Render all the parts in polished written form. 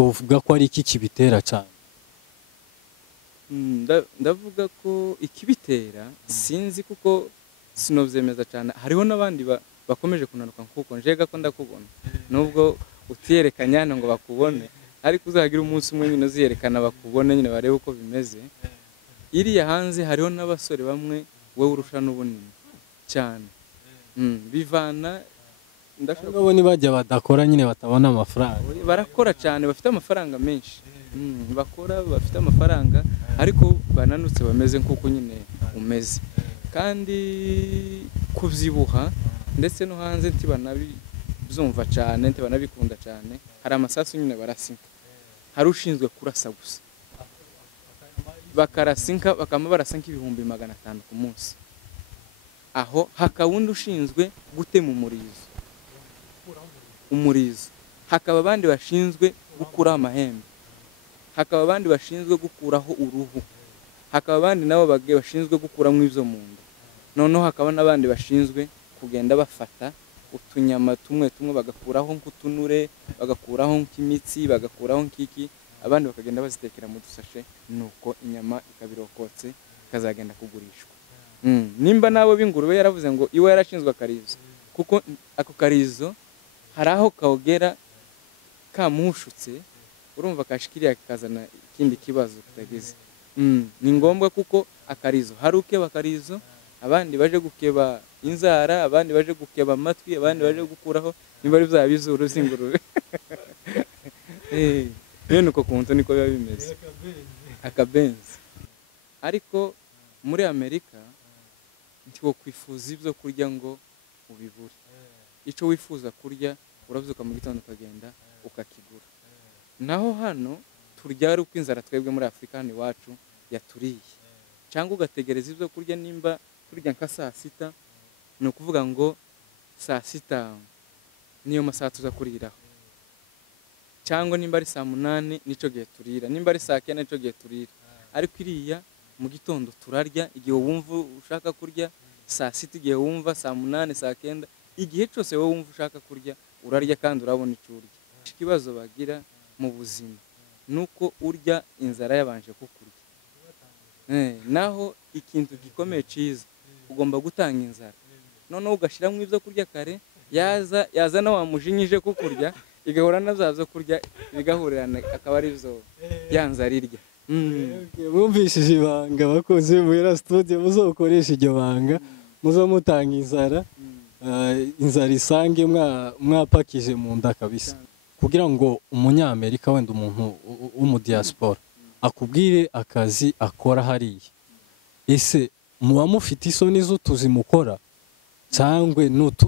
twovuga ko ari iki kibitera cyane? Ndavuga ko ikibitera sinzi kuko sinovyemeza cyane. Hariho n'abandi bakomeje kunanuka nkuko njega ko ndakubona, nubwo utiyerekanya ngo bakubone, ariko uzagira umunsi umwe nyine uziyerekana bakubone nyine barebe uko bimeze. Iriya hanze hariho n'abasore bamwe wewe urusha n'ubunini cyane, bivana ndashaka ngo bajya badakora nyine batabona amafaranga. Barakora cyane, bafite amafaranga menshi, bakora bafite amafaranga ariko bananutse bameze nkuko nyine umeze. Kandi kubyibuha ndetse no hanze ntibanabyumva cyane, ntibanabikunda cyane. Hari amasasu nyine barasinka, hari ushinzwe kurasa gusa, bakarasinka bakama barasinka 500 ku munsi. Aho hakawundi ushinzwe gutema umurizo, hakaba abandi bashinzwe gukuraho amahembe, hakaba abandi bashinzwe gukuraho uruhu, hakaba abandi nabo bashinzwe gukuramo ibyo mu nda. Noneho hakaba n'abandi bashinzwe kugenda bafata utunyama tumwe bagakuraho nk'utunure, bagakuraho nk'imitsi, bagakuraho nk'iki, abandi bakagenda bazitekera mu dusashe, nuko inyama ikabirokotse ikazagenda kugurishwa. Nimba nabo b'ingurube yaravuze ngo iwe yarashinzwe akarizo, kuko ako karizo hari aho kawugera kamushutse, urumva kashikiriya kazana ikindi kibazo kitagize. Ni ngombwa kuko akarizo hari ukeba akarizo, abandi baje gukeba inzara, abandi baje gukeba amatwi, abandi baje gukuraho nimba ari bya bizuru z'ingurube. Bene uko kuntu niko biba bimeze, akabenzi. Ariko muri Amerika ntiko kwifuza ibyo kurya ngo ubibure. Icyo wifuza kurya urabyuka mu gitondo ukagenda ukakigura. Naho hano turya ari uko inzara twebwe muri Afrika hano iwacu yaturiye, cyangwa ugategereza ibyo kurya. Nimba turya nka saa sita, ni ukuvuga ngo saa sita niyo masaha tuza kuriraho, cyangwa nimba ari saa 8 nico gihe turira, nimba ari saa 9 nico gihe turira. Ariko iriya mu gitondo turarya igihe wumva ushaka kurya, saa sita igihe wumva, saa 8, saa 9, igihe cyose wowe wumva ushaka kurya urarya kandi urabona icyo urya. Ikibazo bagira mu buzima nuko urya inzara yabanje kukurya. Naho ikintu gikomeye cyiza ugomba gutanga inzara, noneho ugashiramo ibyo kurya kare, yaza na wamujinyije kukurya, igahura nazazo kurya, bigahurirana akaba ari byo yanzara irya. Bumvishije ibanga bakoze muri studio, muzokoresha iryo banga, muzomutanga inzara, inzara isange mwapakije mu nda kabisa, kugira ngo umunyamerika wenda umuntu w'umudiaspora akubwire akazi akora hariya. Ese muba mufite isoni z'utuzi mukora, cyangwa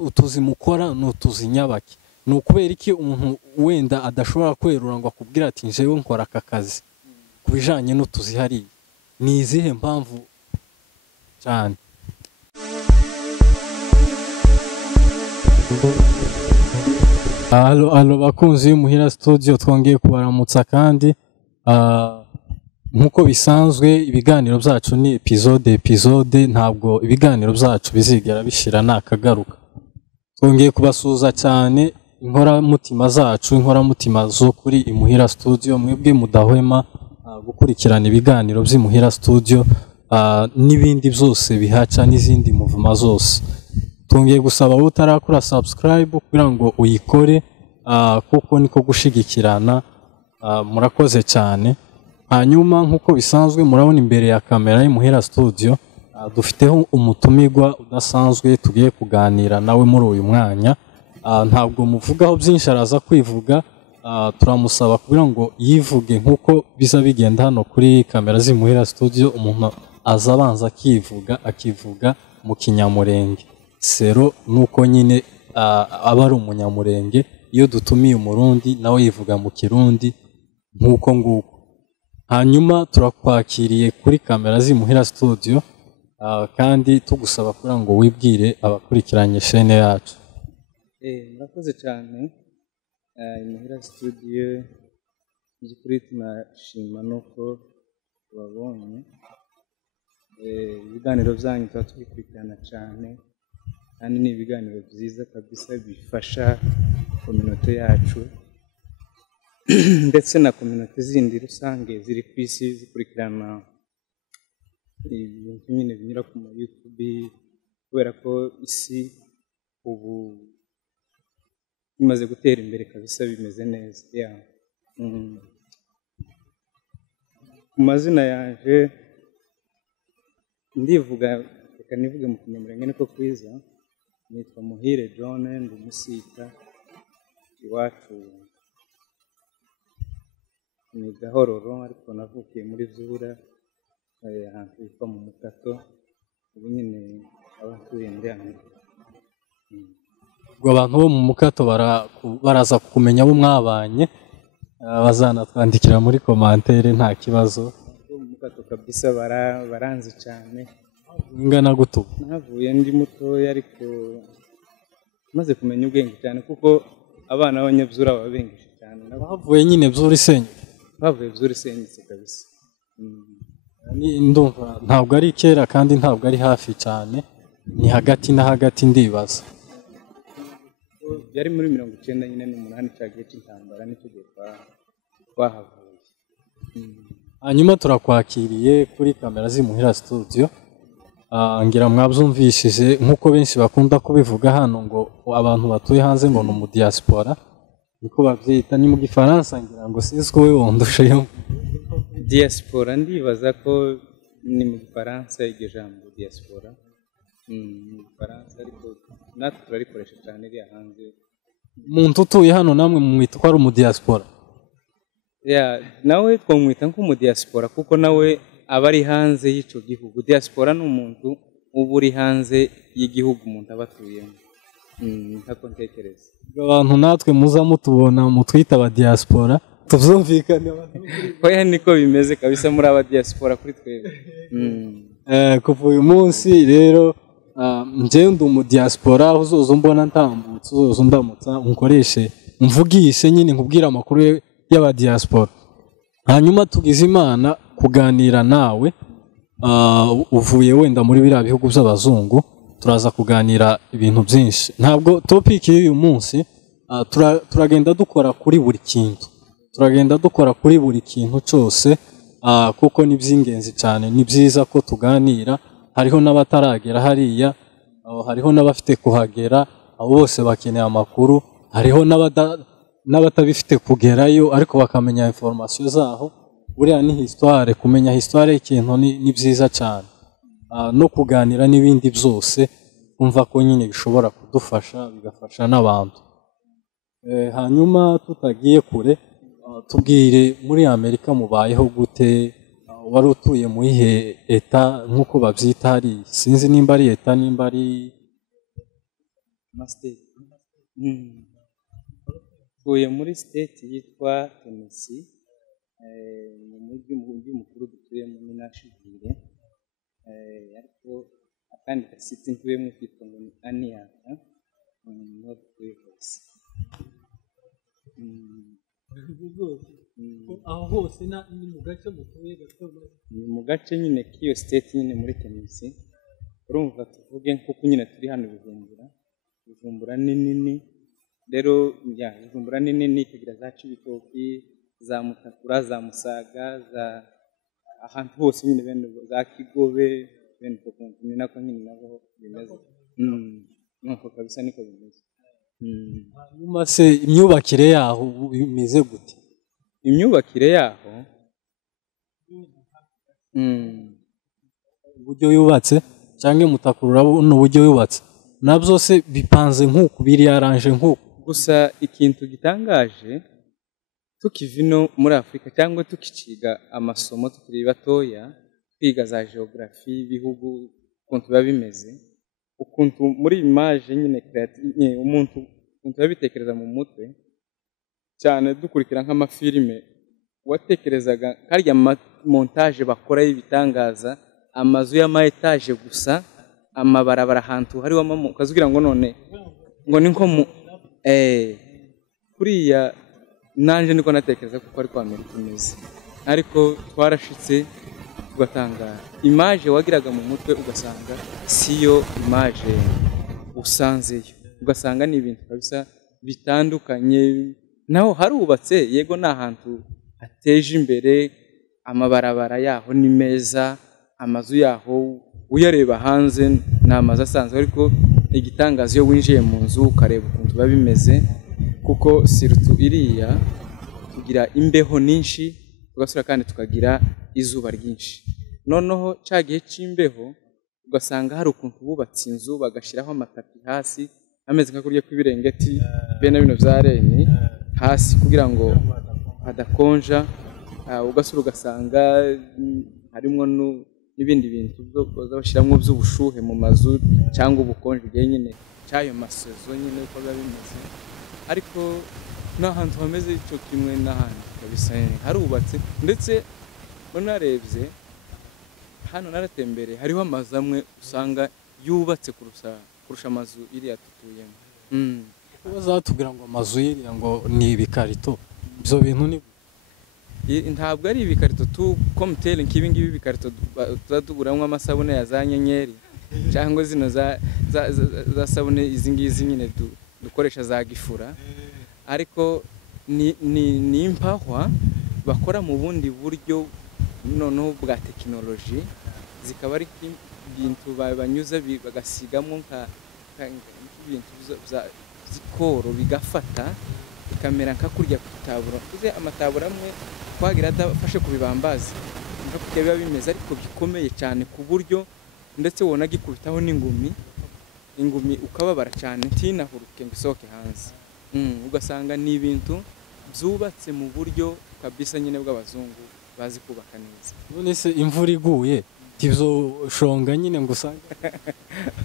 utuzi mukora n'utuzi nyabaki? Ni ukubera iki umuntu wenda adashobora kwerura ngo akubwira ati njewe nkora aka kazi ku bijanye n'utuzi hariya? Ni izihe mpamvu cyane? Alo bakunzi y'Imuhira studio, twongeye kubaramutsa kandi nkuko bisanzwe ibiganiro byacu ni episode, ntabwo ibiganiro byacu bizigera bishira nakagaruka. Twongeye kubasuza cyane inkoramutima zacu, inkoramutima zo kuri Imuhira studio, mwebwe mudahwema gukurikirana ibiganiro by'Imuhira studio n'ibindi byose bihaca n'izindi muvuma zose. Twongeye gusaba utarakora subscribe kugira ngo uyikore, kuko niko gushigikirana. Murakoze cyane. Hanyuma nkuko bisanzwe murabona imbere ya kamera y'Imuhira studio dufiteho umutumirwa udasanzwe tugiye kuganira nawe muri uyu mwanya. Ntabwo muvugaho byinshi, araza kwivuga. Turamusaba kugira ngo yivuge nkuko biza bigenda hano kuri kamera z'Imuhira studio. Umuntu azabanza akivuga mu kinyamurenge sero, nuko nyine aba ari umunyamurenge. Iyo dutumiye umurundi nawe yivuga mu kirundi nkuko nguko. Hanyuma turakwakiriye kuri kamera z'Imuhira studio, kandi tugusaba kugira ngo wibwire abakurikiranye chaîne yacu. Murakoze cyane. Imuhira studio by'ukuri tunashima nuko babonye ibiganiro byanyu, tuba tubikurikirana cyane, kandi ni ibiganiro byiza kabisa bifasha community yacu. ndetse na community zindi rusange ziri ku isi zikurikirana ibintu nyine binyura ku ma YouTube kubera ko isi ubu imaze gutera imbere kabisa bimeze neza ku mazina yaje ndivuga reka nivuge mu kinyamurenge niko kwiza nitwa Muhire John ndi umusika iwacu ni Gahororo ariko navukiye muri Zura ahantu hitwa mu Mukato ubu nyine abatuye ndani ubwo abantu bo mu Mukato baraza kumenya abo mwabanye bazanatwandikira muri commentaire nta kibazo mu Mukato kabisa baranzi cyane ingana gutu navuye ndi mutoya ariko maze kumenya ubwenge cyane kuko abana b'Abanyabzura babengeje cyane bavuye nyine Byura isenye bavuye Byura isenye kabisa ndumva ntabwo ari kera kandi ntabwo ari hafi cyane ni hagati na hagati ndibaza yari muri 19 nyine n'umunani cyagiye cy'intambara nicyo gihe twahavuye hanyuma turakwakiriye kuri kamera z'Imuhira studio ngira mwabyumvishije nkuko benshi bakunda kubivuga hano ngo abantu batuye hanze ngo no mu diaspora niko bavyita ni mu gifaransa ngira ngo sizwe we wondusheyo diaspora ndibaza ko ni mu gifaransa iryo jambo diaspora mu gifaransa ariko natwe turarikoresha cyane iri hanze umuntu utuye hano namwe mwita ko ari mu diaspora nawe twamwita nko mu diaspora kuko nawe aba ari hanze y'icyo gihugu diaspora ni umuntu uba uri hanze y'igihugu umuntu aba atuyemo ntako ntekereza abantu natwe muza mutubona mutwita aba diaspora tuvyumvikane oya niko bimeze kabisa muri aba diaspora kuri twebwe kuva uyu munsi rero njyewe ndi mu diaspora uzoza mbona ntambutse uzoza ndamutsa unkoreshe mvugishe nyine nkubwira amakuru y'aba diaspora hanyuma tugize Imana kuganira nawe uvuye wenda muri biriya bihugu by'abazungu turaza kuganira ibintu byinshi ntabwo topic y'uyu munsi turagenda dukora kuri buri kintu cyose kuko ni by'ingenzi cyane ni byiza ko tuganira hariho n'abataragera hariya hariho n'abafite kuhagera abo bose bakeneye amakuru hariho n'abatabifite kugerayo ariko bakamenya information zaho buriya ni histoire kumenya histoire y'ikintu ni byiza cyane no kuganira n'ibindi byose umva ko nyine bishobora kudufasha bigafasha n'abantu hanyuma tutagiye kure tubwire muri Amerika mubayeho gute wari utuye mu ihe eta nkuko babyita hari sinzi nimba ari eta nimba ari state tuye muri state yitwa Tennessee mu mujyi mukuru dutuyemo ni Nashville ariko akandi gasiti ntuyemo kitwa ngo ni Aniya no tuye hose aho hose ni mu gace mutuye gato ni mu gace nyine k'iyo state nyine muri Tennessee urumva tuvuge nkuko nyine turi hano Bujumbura ni nini rero Bujumbura ni nini kugira za Cibitoki za Mutakura za Musaga za ahantu hose nyine bene za Kigobe bene kukuntu ni nako nyine nabo bimeze nuko kabisa niko bimeze nyuma se imyubakire yaho bimeze gute imyubakire yaho uburyo yubatse cyangwa Mutakura n'uburyo yubatse nabyo se bipanze nk'uko biri yaranje nk'uko gusa ikintu gitangaje tukivino muri Afrika cyangwa tukiciga amasomo tukiri batoya kwiga za geography ibihugu ukuntu biba bimeze ukuntu muri image nyine creative umuntu yabitekereza mu mutwe cyane dukurikira nk'amafilime watekerezaga karya montage bakora y'ibitangaza amazu y'ama etage gusa amabarabara ahantu hari ukazugira ngo none ngo ni nko mu kuriya nanje niko natekereza kuko ari kwa Amerika imeze ariko twarashitse tugatangara image wagiraga mu mutwe ugasanga siyo image usanzeyo ugasanga ni ibintu kabisa bitandukanye naho harubatse yego ni ahantu hateje imbere, amabarabara yaho ni meza, amazu yaho uyareba hanze ni amazu asanzwe, ariko igitangaza iyo winjiye mu nzu ukareba ukuntu biba bimeze, kuko sirutu iriya tugira imbeho nyinshi, tugasura kandi tukagira izuba ryinshi. Noneho cya gihe cy'imbeho ugasanga hari ukuntu bubatse inzu bagashyiraho amatapi hasi ameze nka kurya kw'ibirengeti bene bino bya reni hasi kugira ngo hadakonja, ugasura ugasanga harimo n'ibindi bintu bashyiramo by'ubushuhe mu mazu cyangwa ubukonje bwe nyine cy'ayo masezo nyine uko biba bimeze, ariko n'ahantu hameze icyo kimwe n'ahandi kabisa harubatse. Ndetse unarebye hano naratembereye hariho amazu amwe usanga yubatse kurusha amazu iriya tutuyemo. Bazatubwira ngo amazu iriya ngo ni ibikarito, ibyo bintu ni ntabwo ari ibikarito tu komuteri nk'ibi ngibi ibikarito tuzatuguramo amasabune ya za nyenyeri cyangwa zino za sabune izi ngizi nyine dukoresha za gifura, ariko ni impahwa bakora mu bundi buryo noneho bwa tekinoloji, zikaba ari ibintu banyuza bagasigamo nk'ibintu bya sikoro bigafata bikamera nka kurya kutabura amatabura amwe twagira adafashe ku bibambazi nko biba bimeze, ariko gikomeye cyane ku buryo ndetse wona gikubitaho n'ingumi ukababara cyane ntinahuruke ngo isohoke hanze. Ugasanga ni ibintu byubatse mu buryo kabisa nyine bw'abazungu bazi kubaka neza. None se imvura iguye tizoshonga nyine ngo usanga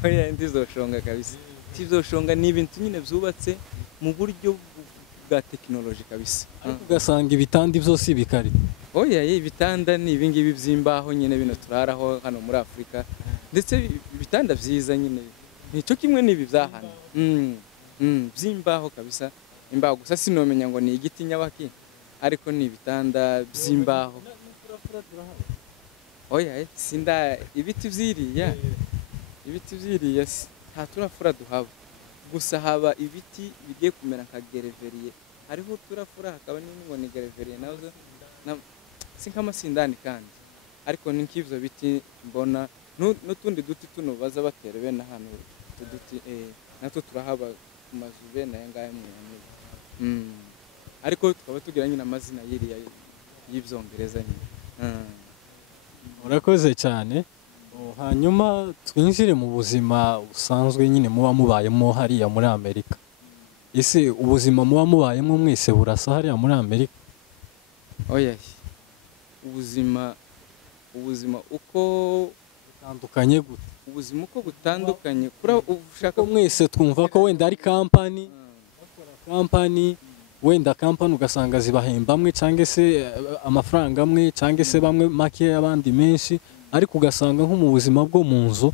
oya ndizoshonga kabisa, tizoshonga ni ibintu nyine byubatse mu buryo bwa tekinoloji kabisa. Ariko ugasanga ibitanda byose bikarito. Oya ibitanda ni ibingibi by'imbaho nyine bino turaraho hano muri Afurika, ndetse ibitanda byiza nyine nicyo kimwe n'ibi byahano by'imbaho kabisa, imbaho gusa sinomenya ngo ni igiti nyabaki, ariko ni ibitanda by'imbaho. Oya sinda ibiti byiriya nta turafura duhaba, gusa haba ibiti bigiye kumera nka gereveriye, hariho turafura hakaba n'ingo ni gereveriye nazo si nk'amasindani kandi, ariko ni nk'ibyo biti mbona n'utundi duti tuno baza batera bene hano uduti natwo turahaba ku mazu bene aya ngaya mwene, ariko tukaba tugira nyine amazina yiriya y'ibyongereza nyine. Urakoze cyane. Hanyuma twinjire mu buzima busanzwe nyine muba mubayemo hariya muri Amerika. Ese ubuzima muba mubayemo mwese burasa hariya muri Amerika? Oya ubuzima uko butandukanye gute? Ubuzima uko butandukanye ushaka mwese twumva ko wenda ari kampani wenda kampani ugasanga zibahemba amwe cyangwa se amafaranga amwe cyangwa se bamwe make abandi menshi, ariko ugasanga nko mu buzima bwo mu nzu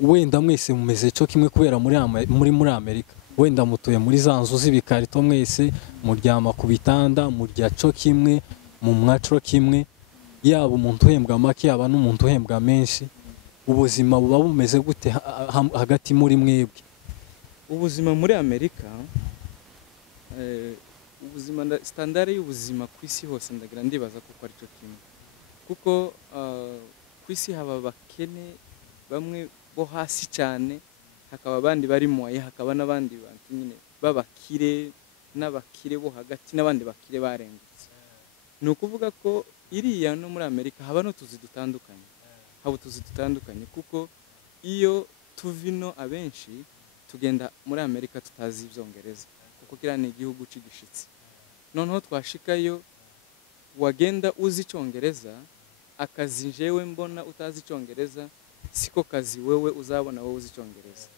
wenda mwese mumeze cyo kimwe kubera muri Amerika, wenda mutuye muri za nzu z'ibikarito, mwese muryama ku bitanda, murya cyo kimwe, mu mwaco kimwe, yaba umuntu uhembwa make yaba n'umuntu uhembwa menshi. Ubuzima buba bumeze gute hagati muri mwebwe? Ubuzima muri Amerika, ubuzima standard y'ubuzima ku isi hose ndagira ndibaza kuko ari cyo kimwe, kuko ku isi haba abakene bamwe bo hasi cyane, hakaba abandi bari moye, hakaba n'abandi bantu nyine babakire n'abakire bo hagati n'abandi bakire barengutse. Ni ukuvuga ko iriya no muri Amerika haba n'utuzi dutandukanye, kuko iyo tuvino abenshi tugenda muri Amerika tutazi ibyongereza, kuko kiriya ni igihugu cy'igishitsi. Noneho twashikayo wagenda uzi icyongereza, akazi jewe mbona utazi icyongereza siko kazi wewe uzabona wowe uzi icyongereza.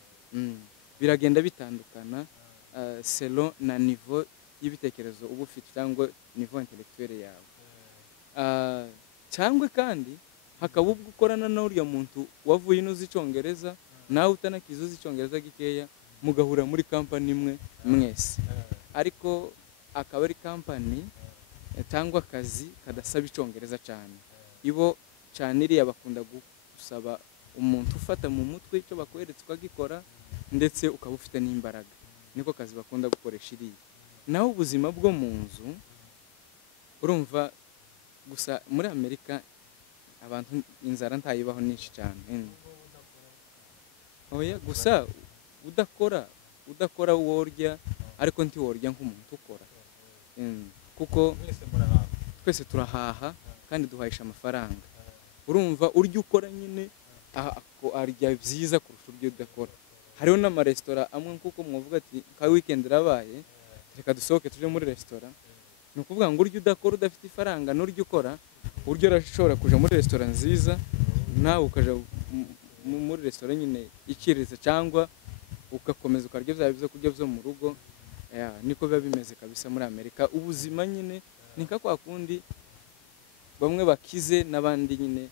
Biragenda bitandukana selon na niveau y'ibitekerezo uba ufite cyangwa niveau intellectuelle yawe. Cyangwa kandi hakaba ubwo ukorana n'uriya muntu wavuye ino uzi icyongereza nawe utanakizi uzi icyongereza gikeya, mugahura muri kampani imwe mwese, ariko akaba ari kampani cyangwa akazi kadasaba icyongereza cyane. Ibo cyane iriya bakunda gusaba umuntu ufata mu mutwe icyo bakweretse ukagikora, ndetse ukaba ufite n'imbaraga, niko kazi bakunda gukoresha iriya. naho ubuzima bwo mu nzu urumva gusa muri Amerika abantu inzara ntayibaho nyinshi cyane. Oya gusa udakora worya ariko ntiworya nk'umuntu ukora. Kuko twese turahaha kandi duhahisha amafaranga. Urumva urya ukora nyine arya byiza kurusha urya udakora. Hariho n'amaresitora amwe kuko mwavuga ati ka weekend rabaye reka dusohoke tuje muri resitora. Ni ukuvuga ngo urya udakora udafite ifaranga n'urya ukora uryo urashobora kuja muri resitora nziza nawe ukaja muri resitora nyine iciriritse cyangwa ugakomeza ukarya byo kurya byo mu rugo. Niko biba bimeze kabisa muri Amerika. Ubuzima nyine nika kwa kundi bamwe bakize n'abandi nyine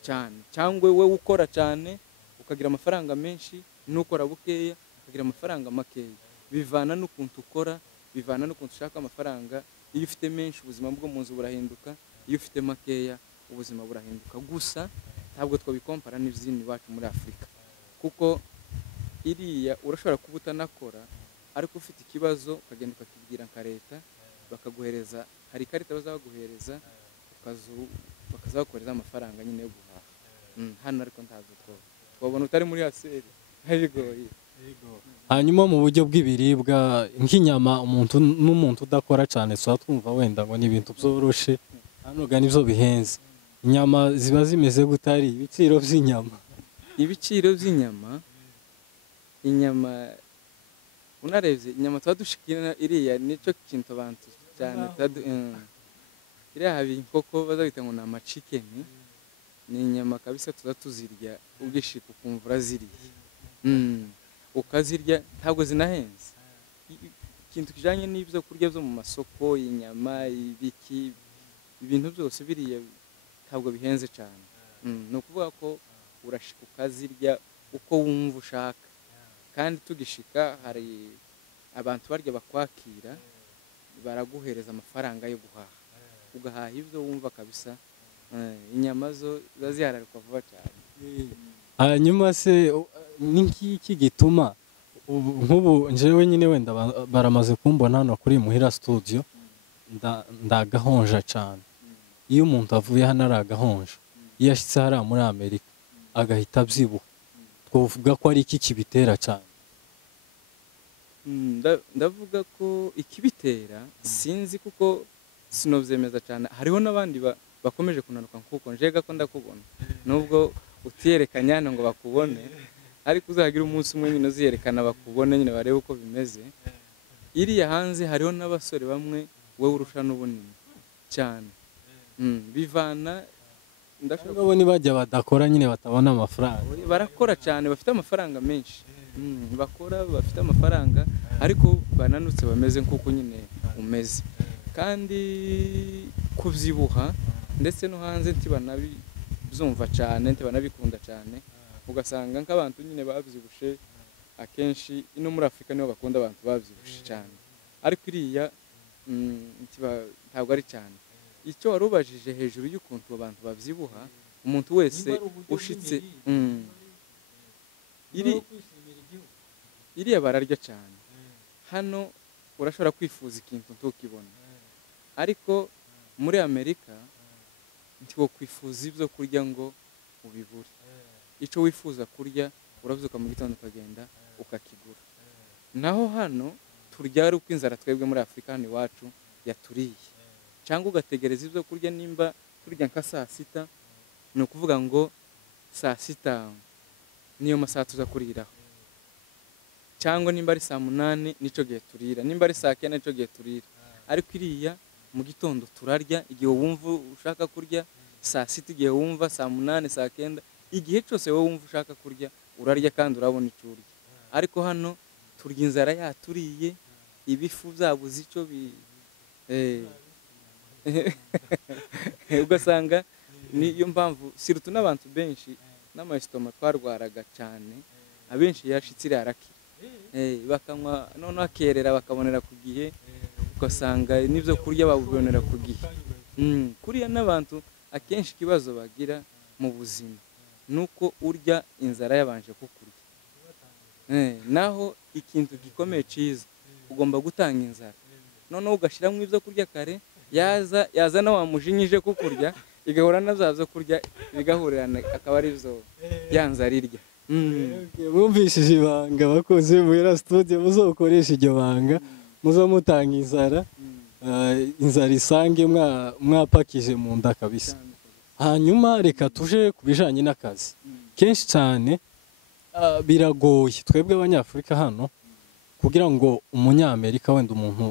cyane, cyangwa we ukora cyane ukagira amafaranga menshi n'ukora bukeya ukagira amafaranga makeya. Bivana n'ukuntu ukora, bivana n'ukuntu ushaka amafaranga. Iyo ufite menshi ubuzima bwo mu nzu burahinduka, iyo ufite makeya ubuzima burahinduka. Gusa ntabwo twabikompara n'izindi wacu muri Afrika, kuko iriya urashobora kuba utanakora ariko ufite ikibazo ukagenda ukakibwira nka leta bakaguhereza, hari ikarita bazaguhereza bakazagukoreza amafaranga nyine yo guhaha. Hano ariko ntabwo twabona utari muri aseri bigoye. Hanyuma mu buryo bw'ibiribwa nk'inyama n'umuntu udakora cyane so twumva wenda ngo ni ibintu byoroshe, hano ga nivyo bihenze. Inyama ziba zimeze gutari ibiciro by'inyama. Ibiciro by'inyama, inyama unarebye inyama twadushikira iriya nico kintu abantu cyane iriya habi inkoko bazabita ngo na chicken. Ni inyama kabisa tuzirya ugishika ukumva uraziriye. Ukazirya ntabwo zinahenze. Ikintu kijanye n'ibyo kurya byo mu masoko, inyama, ibiki, ibintu byose biriya ntabwo bihenze cyane. No kuvuga ko urashika ukazirya uko wumva ushaka. Kandi tugishika hari abantu barya bakwakira baraguhereza amafaranga yo guhaha, ugahaha ibyo wumva kabisa. Inyama zo zazihararika vuba cyane. Hanyuma se n'iki gituma nk'ubu njewe nyine wenda baramaze kumbona hano kuri IMUHIRA studio ndagahonja cyane. Iyo umuntu avuye hano aragahonja, iyo ashitse hariya muri Amerika agahita abyibuha, twovuga ko ari iki kibitera cyane? Ndavuga ko ikibitera sinzi kuko sinovyemeza cyane. Hariho n'abandi bakomeje kunanuka nkuko njega ko ndakubona, nubwo utiyerekanya ngo bakubone, ariko uzagira umunsi umwe nyine uziyerekana bakubone nyine barebe uko bimeze. Iriya hanze hariho n'abasore bamwe wewe urusha n'ubunini cyane. Bivana ndashaka ngo bajya badakora nyine batabona amafaranga. Barakora cyane, bafite amafaranga menshi. Bakora bafite amafaranga ariko bananutse bameze nkuko nyine umeze. Kandi kubyibuha ndetse no hanze ntibanabyumva cyane, ntibanabikunda cyane. Ugasanga nk'abantu nyine babyibushe akenshi ino muri Afrika niho bakunda abantu babyibushe cyane. Ariko iriya ntabwo ari cyane. Icyo warubajije hejuru y'ukuntu abantu babyibuha, umuntu wese ushitse iriya bararya cyane. Hano urashobora kwifuza ikintu ntukibona, ariko muri Amerika ntiwo kwifuza ibyo kurya ngo ubibure. Icyo wifuza kurya urabyuka mu gitondo ukagenda ukakigura. Naho hano turya ari uko inzara twebwe muri Afrika hano iwacu yaturiye, cyangwa ugategereza ibyo kurya. Nimba turya nka saa sita, ni ukuvuga ngo saa sita niyo masaha tuza kuriraho, cyangwa nimba ari saa munani nico gihe turira, nimba ari saa kenda nico gihe turira. Ariko iriya mu gitondo turarya igihe wumva ushaka kurya, saa sita igihe wumva, saa munani, saa kenda, igihe cyose wowe wumva ushaka kurya urarya kandi urabona icyo urya. Ariko hano turya inzara yaturiye, ibifu byabuze icyo ugasanga niyo mpamvu sirutu n'abantu benshi n'amasitoma twarwaraga cyane, abenshi yashitse arakira. Bakanywa none akerera bakabonera ku gihe, ugasanga n'ibyo kurya babibonera ku gihe. Kuriya n'abantu akenshi ikibazo bagira mu buzima nuko urya inzara yabanje kukurya. Naho ikintu gikomeye cyiza ugomba gutanga inzara noneho ugashiramo ibyo kurya kare, yaza na wa mujinyije kukurya igahura na bya byo kurya bigahurirana, akaba ari byo yanza arirya. Bumvishije ibanga bakoze muri studio, muzokoresha iryo banga muzo mutanga inzara, inzara isange mwapakije mu nda kabisa. Hanyuma reka tuje kubijanye n'akazi. Kenshi cyane biragoye twebwe abanyafurika hano kugira ngo umunyamerika wenda umuntu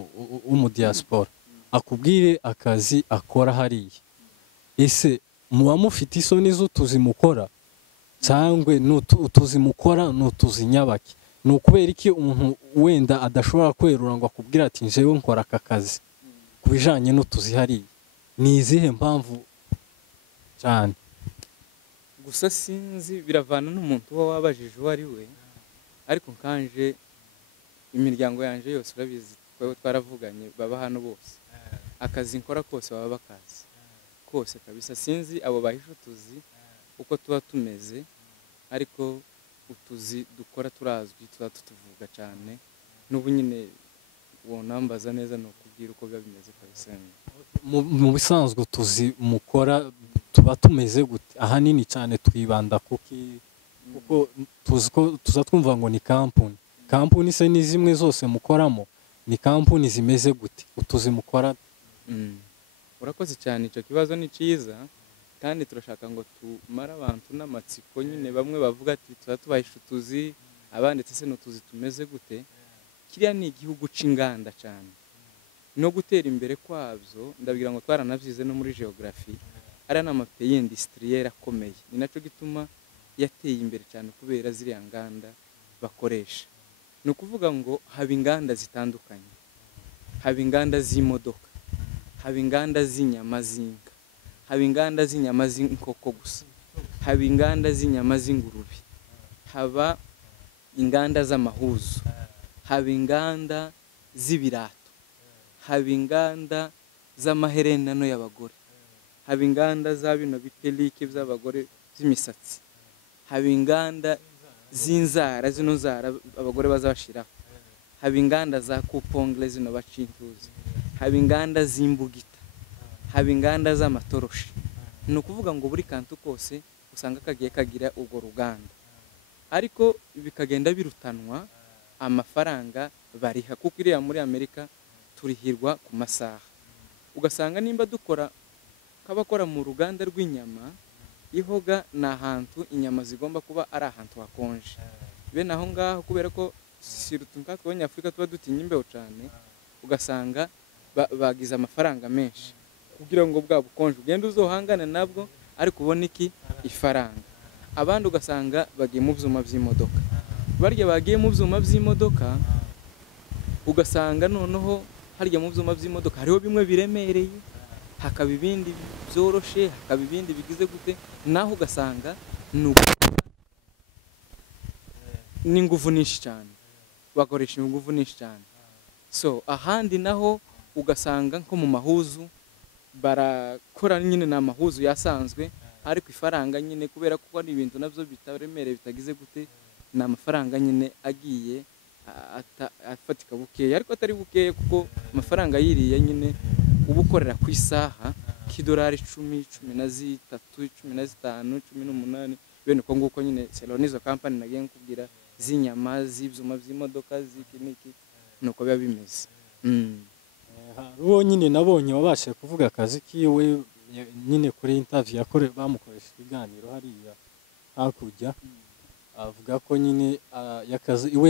w'umudiaspora akubwire akazi akora hariya. Ese muba mufite isoni z'utuzi mukora cyangwa utuzi mukora n'utuzi nyabaki? Ni ukubera iki umuntu wenda adashobora kwerura ngo akubwira ati njewe nkora aka kazi ku bijanye n'utuzi hariya? Ni izihe mpamvu cyane? Gusa sinzi, biravana n'umuntu uba wabajije uwo ari we, ariko nkanje imiryango yanje yose urabizi twaravuganye, baba hano bose akazi nkora kose baba bakazi kose kabisa. Sinzi abo bahisha utuzi uko tuba tumeze, ariko utuzi dukora turazwi, tuba tutuvuga cyane. N'ubu nyine wonambaza neza no kubwira uko biba bimeze kabisa. Mu bisanzwe utuzi mukora tuba tumeze gute? Ahanini cyane twibanda kuki, kuko tuza twumva ngo ni kampuni se ni zimwe zose mukoramo, ni kampuni zimeze gute utuzi mukora? Urakoze cyane, icyo kibazo ni cyiza kandi turashaka ngo tumara abantu n'amatsiko. Nyine bamwe bavuga ati tubahisha utuzi, abandi ese n'utuzi tumeze gute. Kiriya ni igihugu c'inganda cyane, no gutera imbere kwabyo ndabwira ngo twaranavyize no muri geography. Ari n'amapeyi industriel akomeye, ni naco gituma yateye imbere cyane kubera ziriya nganda bakoresha. Ni ukuvuga ngo haba inganda zitandukanye, haba inganda z'imodoka, haba inganda z'inyama z'inka, haba inganda z'inyama z'inkoko gusa, haba inganda z'inyama z'ingurube, haba inganda z'amahuzu, haba inganda z'ibirato, haba inganda z'amaherena no y'abagore, haba inganda za bino bipelike by'abagore by'imisatsi, haba inganda z'inzara, zino nzara abagore bazabashiraho, haba inganda za coupongle zino bacintuzi, haba inganda z'imbugita, haba inganda z'amatoroshi. Ni ukuvuga ngo buri kantu kose usanga kagiye kagira urwo ruganda, ariko bikagenda birutanwa amafaranga bariha, kuko iriya muri Amerika turihirwa ku masaha. Ugasanga nimba dukora kabakora mu ruganda rw'inyama, ihoga na ahantu inyama zigomba kuba ari ahantu hakonje. Bene aho ngaho kubera ko sirutunka tw'Abanyafurika tuba dutinya imbeho cyane, ugasanga bagize amafaranga menshi kugira ngo bwa bukonje ugende uzohangana nabwo, ariko ubona iki ifaranga. Abandi ugasanga bagiye mu byuma by'imodoka, barya bagiye mu byuma by'imodoka, ugasanga noneho harya mu byuma by'imodoka hariho bimwe biremereye, hakaba ibindi byoroshe, hakaba ibindi bigize gute, naho ugasanga n'ingufu nyinshi cyane, bakoresha ingufu nyinshi cyane. So ahandi naho ugasanga nko mu mahuzu barakora nyine n'amahuzu yasanzwe, ariko ifaranga nyine kubera ko ari ibintu nabyo bitaremereye bitagize gute, ni amafaranga nyine agiye afatika bukeya, ariko atari bukeya kuko amafaranga yiriye nyine uba ukorera ku isaha k'idolari 10, 13, 15, 18, bene uko nguko nyine selo nizo company nagiye nkubwira z'inyama, z'ibyuma by'imodoka, z'ikiniki, nuko biba bimeze. Uwo nyine nabonye wabashe kuvuga akazi kiwe nyine kuri interview bamukoresha ibiganiro hariya hakurya, avuga ko nyine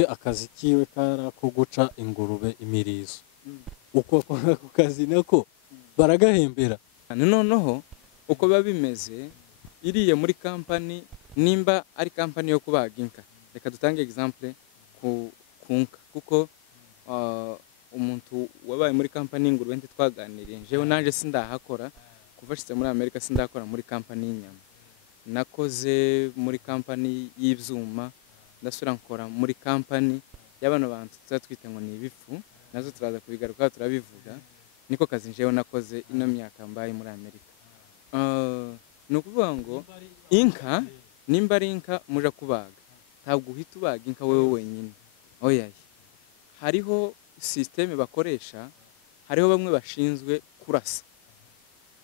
akazi kiwe kara ko guca ingurube imirizo. Uko ku kazi nako baragahembera. Noneho uko biba bimeze iriye muri company, nimba ari company yo kubaga inka, reka dutange example ku nka, kuko umuntu wabaye muri company ingurube ndi twaganiriye, jewe nanje sindahakora kuva nshitse muri Amerika, sindakora muri company y'inyama. Nakoze muri company y'ibyuma, ndasura nkora muri company y'abana bantu twita ngo ni ibifu, nazo turaza kubigaruka turabivuga. Niko kazi njewe nakoze ino myaka mbaye muri Amerika. Ni ukuvuga ngo inka, nimba ari inka muja kubaga, ntabwo uhita ubaga inka wewe wenyine, oya, hariho systeme bakoresha, hariho bamwe bashinzwe kurasa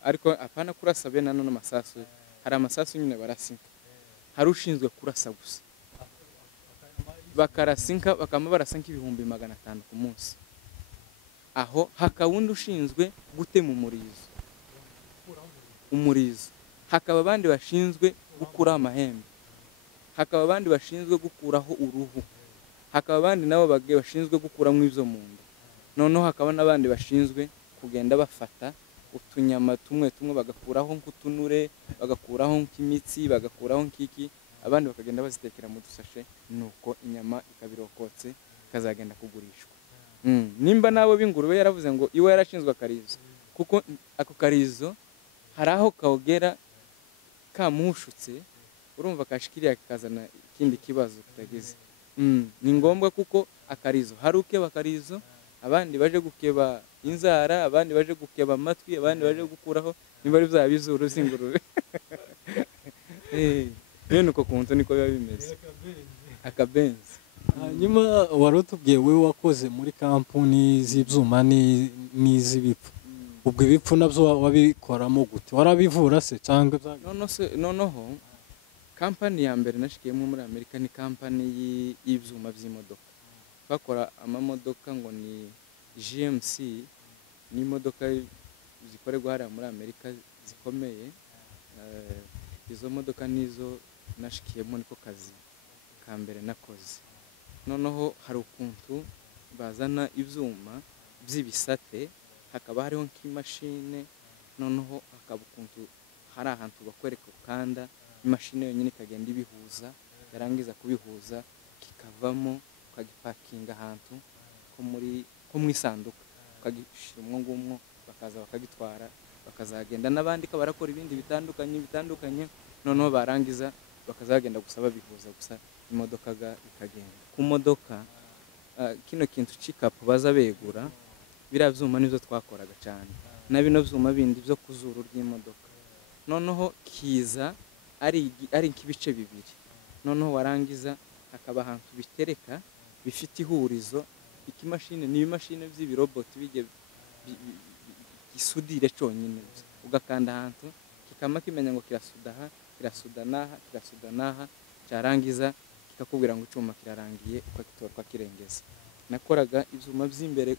ariko apana kurasa bene nano masasu hari amasasu nyine barasinka hari ushinzwe kurasa gusa bakarasinka bakama barasinka 500 ku munsi aho hakawundi ushinzwe gutema umurizo hakaba abandi bashinzwe gukura amahembe hakaba abandi bashinzwe gukuraho uruhu hakaba abandi nabo bashinzwe gukuramo ivyo mu nda noneho hakaba n'abandi bashinzwe kugenda bafata utunyama tumwe bagakuraho nk'utunure bagakuraho nk'imitsi bagakuraho nk'iki abandi bakagenda bazitekera mu dusashe nuko inyama ikabirokotse ikazagenda kugurishwa nimba nabo b'ingurube yaravuze ngo iwe yarashinzwe akarizo kuko ako karizo hari aho kawugera kamushutse urumva kashikiriya kazana ikindi kibazo kitagize ni ngombwa kuko akarizo hari ukeba akarizo abandi baje gukeba inzara abandi baje gukeba amatwi abandi baje gukuraho nimba ari bya bizuru z'ingurube bene uko kuntu niko biba bimeze akabenzi hanyuma wari utubwiye wowe wakoze muri kampani z'ibyuma n'iz'ibipfu ubwo ibipfu nabyo wabikoramo gute warabivura se cyangwa noneho kampani ya mbere nashikiyemo muri Amerika ni kampani y'ibyuma by'imodoka bakora amamodoka ngo ni GMC ni imodoka zikorerwa hariya muri Amerika zikomeye izo modoka nizo nashikiyemo niko kazi ka mbere nakoze noneho hari ukuntu bazana ibyuma by'ibisate hakaba hariho nk'imashine noneho hakaba ukuntu hari ahantu bakwereka ukanda imashine yonyine ikagenda ibihuza yarangiza kubihuza kikavamo ukagipakinga ahantu ko mu isanduka ukagishyira umwo bakaza bakagitwara bakazagenda n'abandi ko barakora ibindi bitandukanye noneho barangiza bakazagenda gusa babihuza gusa imodoka ikagenda ku modoka kino kintu cikapu baza begura biriya byuma nibyo twakoraga cyane na bino byuma bindi byo kuzuru ry'imodoka noneho kiza ari nk'ibice bibiri noneho warangiza hakaba ahantu bitereka bifite ihurizo ikimashine ni ibimashine by'ibiroboti bige gisudire cyonyine ugakanda ahantu kikama kimenya ngo kirasuda naha cyarangiza kikakubwira ngo icyuma kirarangiye ukagitorwa kirengeza nakoraga ibyuma by'imbere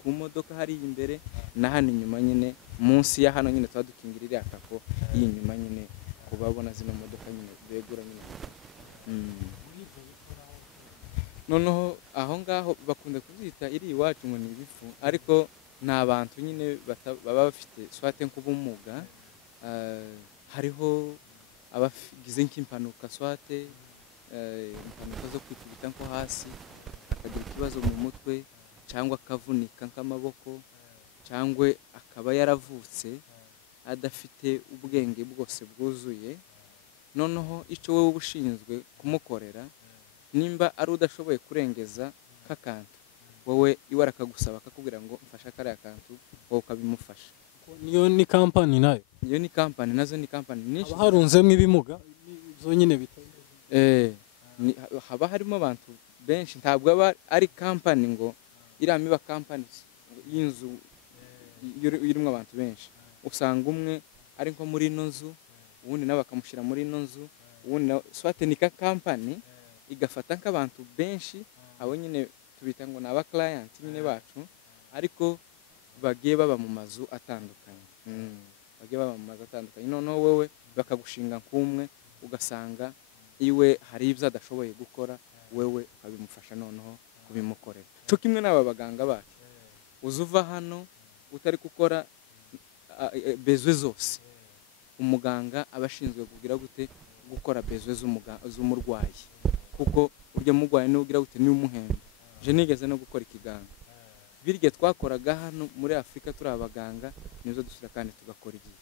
ku modoka hari imbere na hano inyuma nyine munsi ya hano nyine twadukingirira akako y'inyuma nyine kubabona zino modoka nyine begura nyine noneho aho ngaho bakunda kuzita iri iwacu ngo ni ibifu ariko nta bantu nyine baba bafite swate nk'ubumuga hariho abagize nk'impanuka swate impanuka zo kwikubita nko hasi akagira ikibazo mu mutwe cyangwa akavunika nk'amaboko cyangwa akaba yaravutse adafite ubwenge bwose bwuzuye noneho icyo wowe ubushinzwe kumukorera nimba ari udashoboye kurengeza k'akantu wowe iwe arakagusaba akakubwira ngo mfasha kariya kantu wowe ukabimufasha niyo ni kampani nayo iyo ni kampani nazo ni kampani nyinshi harunzemo ibimuga zo nyine haba harimo abantu benshi ntabwo aba ari kampani ngo iramiba kampani y'inzu irimo abantu benshi usanga umwe ari nko muri ino nzu ubundi nawe bakamushyira muri ino nzu ubundi swate ni ka kampani igafata nk'abantu benshi abo nyine tubita ngo ni abaklayant nyine bacu ariko bagiye baba mu mazu atandukanye noneho wowe bakagushinga nk'umwe ugasanga iwe hari ibyo adashoboye gukora wewe ukabimufasha noneho kubimukorera cyo kimwe n'aba baganga bacu uzuva hano utari gukora bezwe zose umuganga aba ashinzwe kugira gute gukora bezwe z'umurwayi kuko urya murwayi niwe ugira gute niwe umuhemba je nigeze no gukora ikiganga birye twakoraga hano muri Afrika turi abaganga nizo dusura kandi tugakora igihe